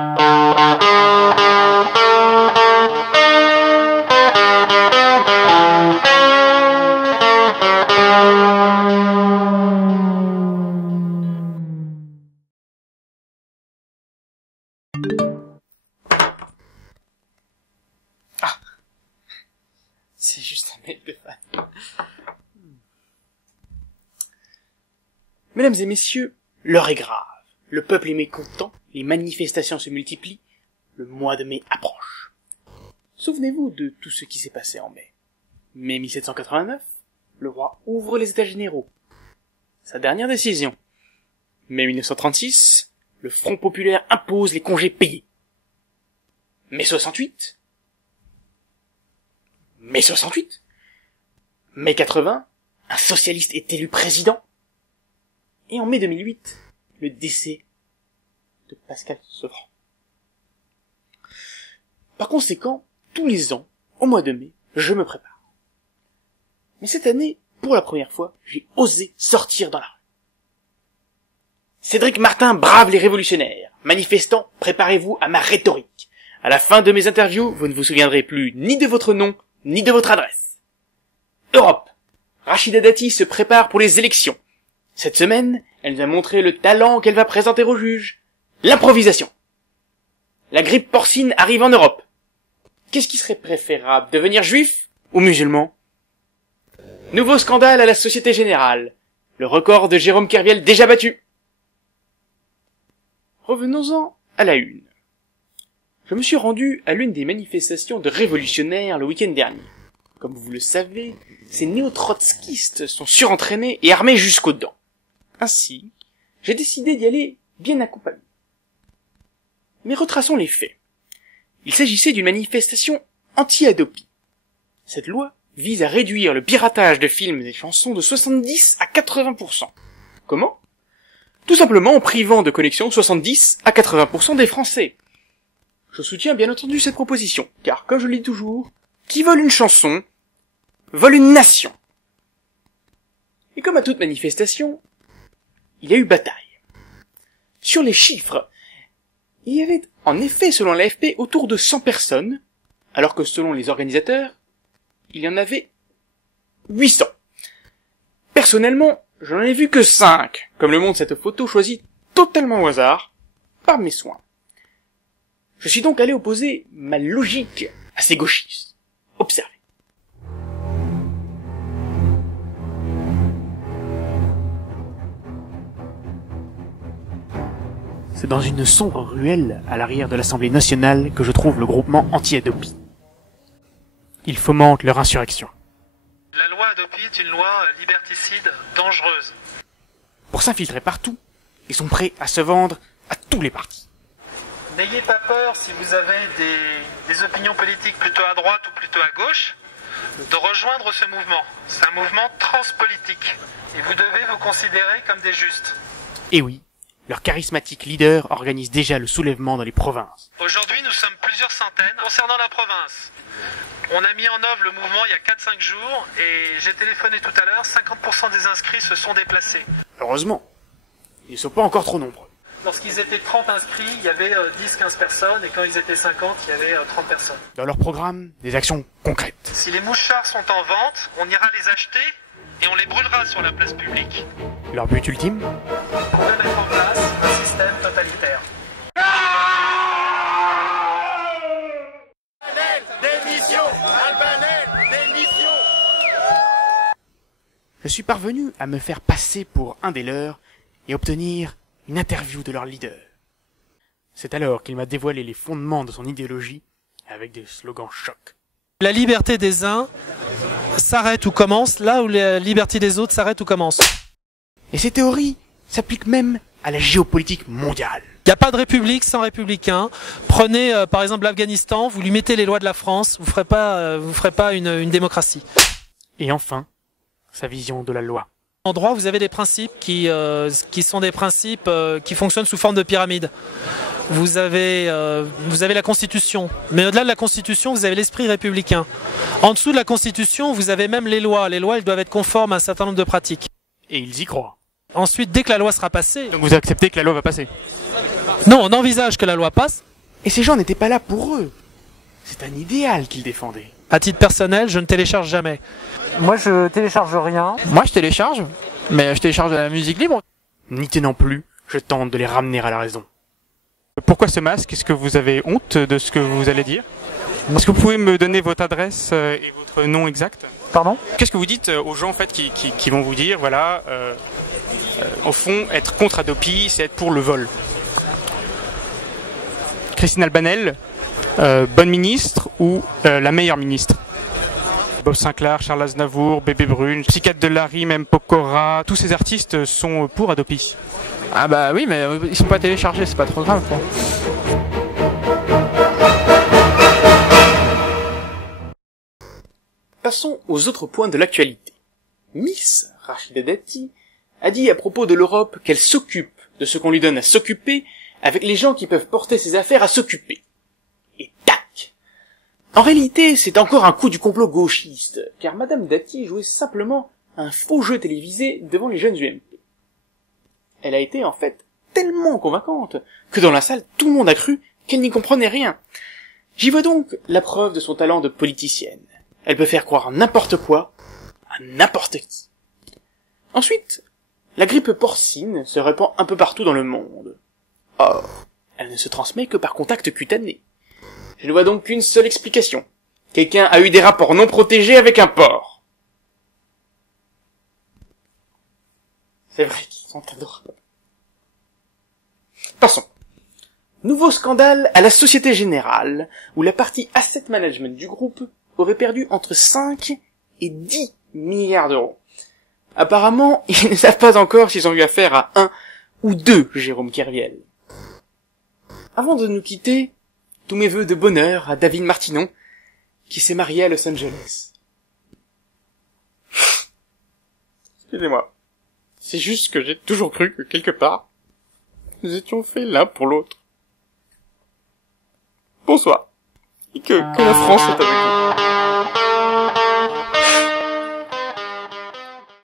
Ah, c'est juste un mail de fan. Mesdames et messieurs, l'heure est grave. Le peuple est mécontent, les manifestations se multiplient, le mois de mai approche. Souvenez-vous de tout ce qui s'est passé en mai. Mai 1789, le roi ouvre les états généraux. Sa dernière décision. Mai 1936, le Front populaire impose les congés payés. Mai 68, Mai 68, Mai 80, un socialiste est élu président. Et en mai 2008, le décès de Pascal Sevran. Par conséquent, tous les ans, au mois de mai, je me prépare. Mais cette année, pour la première fois, j'ai osé sortir dans la rue. Cédric Martin brave les révolutionnaires. Manifestants, préparez-vous à ma rhétorique. À la fin de mes interviews, vous ne vous souviendrez plus ni de votre nom, ni de votre adresse. Europe. Rachida Dati se prépare pour les élections. Cette semaine, elle nous a montré le talent qu'elle va présenter aux juges. L'improvisation. La grippe porcine arrive en Europe. Qu'est-ce qui serait préférable, devenir juif ou musulman? Nouveau scandale à la Société Générale. Le record de Jérôme Kerviel déjà battu. Revenons-en à la une. Je me suis rendu à l'une des manifestations de révolutionnaires le week-end dernier. Comme vous le savez, ces néo-trotskistes sont surentraînés et armés jusqu'aux dents. Ainsi, j'ai décidé d'y aller bien accompagné. Mais retraçons les faits. Il s'agissait d'une manifestation anti-Hadopi. Cette loi vise à réduire le piratage de films et chansons de 70 à 80%. Comment? Tout simplement en privant de connexion 70 à 80% des Français. Je soutiens bien entendu cette proposition, car comme je le dis toujours, qui vole une chanson, vole une nation. Et comme à toute manifestation, il y a eu bataille. Sur les chiffres, il y avait en effet, selon l'AFP, autour de 100 personnes, alors que selon les organisateurs, il y en avait 800. Personnellement, je n'en ai vu que 5, comme le montre cette photo choisie totalement au hasard, par mes soins. Je suis donc allé opposer ma logique à ces gauchistes. Observez. C'est dans une sombre ruelle à l'arrière de l'Assemblée nationale que je trouve le groupement anti-Hadopi. Ils fomentent leur insurrection. La loi Hadopi est une loi liberticide dangereuse. Pour s'infiltrer partout, ils sont prêts à se vendre à tous les partis. N'ayez pas peur si vous avez des opinions politiques plutôt à droite ou plutôt à gauche, de rejoindre ce mouvement. C'est un mouvement transpolitique. Et vous devez vous considérer comme des justes. Et oui, leur charismatique leader organise déjà le soulèvement dans les provinces. Aujourd'hui, nous sommes plusieurs centaines. Concernant la province, on a mis en œuvre le mouvement il y a 4-5 jours et j'ai téléphoné tout à l'heure, 50% des inscrits se sont déplacés. Heureusement, ils ne sont pas encore trop nombreux. Lorsqu'ils étaient 30 inscrits, il y avait 10-15 personnes et quand ils étaient 50, il y avait 30 personnes. Dans leur programme, des actions concrètes. Si les mouchards sont en vente, on ira les acheter et on les brûlera sur la place publique. Leur but ultime? On pouvait mettre en place un système totalitaire. Je suis parvenu à me faire passer pour un des leurs et obtenir une interview de leur leader. C'est alors qu'il m'a dévoilé les fondements de son idéologie avec des slogans chocs. La liberté des uns s'arrête ou commence là où la liberté des autres s'arrête ou commence. Et ces théories s'appliquent même à la géopolitique mondiale. Il n'y a pas de république sans républicain. Prenez par exemple l'Afghanistan, vous lui mettez les lois de la France, vous ferez pas une démocratie. Et enfin, sa vision de la loi. En droit, vous avez des principes qui sont des principes qui fonctionnent sous forme de pyramide. Vous avez la Constitution, mais au-delà de la Constitution, vous avez l'esprit républicain. En dessous de la Constitution, vous avez même les lois. Les lois, elles doivent être conformes à un certain nombre de pratiques. Et ils y croient. Ensuite, dès que la loi sera passée... Donc vous acceptez que la loi va passer? Non, on envisage que la loi passe. Et ces gens n'étaient pas là pour eux. C'est un idéal qu'ils défendaient. À titre personnel, je ne télécharge jamais. Moi, je télécharge rien. Moi, je télécharge, mais je télécharge de la musique libre. Ni non plus, je tente de les ramener à la raison. Pourquoi ce masque? Est-ce que vous avez honte de ce que vous allez dire? Est-ce que vous pouvez me donner votre adresse et votre nom exact? Pardon? Qu'est-ce que vous dites aux gens en fait qui vont vous dire, voilà, au fond, être contre Adopi, c'est être pour le vol? Christine Albanel, bonne ministre ou la meilleure ministre? Bob Sinclair, Charles Aznavour, Bébé Brune, Psychiatre de Larry, même Pokora, tous ces artistes sont pour Adopi. Ah bah oui, mais ils sont pas téléchargés, c'est pas trop grave, quoi. Passons aux autres points de l'actualité. Miss Rachida Dati a dit à propos de l'Europe qu'elle s'occupe de ce qu'on lui donne à s'occuper avec les gens qui peuvent porter ses affaires à s'occuper. Et tac! En réalité, c'est encore un coup du complot gauchiste, car Madame Dati jouait simplement un faux jeu télévisé devant les jeunes UMP. Elle a été en fait tellement convaincante que dans la salle tout le monde a cru qu'elle n'y comprenait rien. J'y vois donc la preuve de son talent de politicienne. Elle peut faire croire n'importe quoi à n'importe qui. Ensuite, la grippe porcine se répand un peu partout dans le monde. Or, elle ne se transmet que par contact cutané. Je ne vois donc qu'une seule explication. Quelqu'un a eu des rapports non protégés avec un porc. C'est vrai qu'ils sont adorables. Passons. Nouveau scandale à la Société Générale, où la partie asset management du groupe aurait perdu entre 5 et 10 milliards d'euros. Apparemment, ils ne savent pas encore s'ils ont eu affaire à un ou deux Jérôme Kerviel. Avant de nous quitter, tous mes vœux de bonheur à David Martinon, qui s'est marié à Los Angeles. Excusez-moi. C'est juste que j'ai toujours cru que quelque part, nous étions faits l'un pour l'autre. Bonsoir. Et que la France soit avec vous.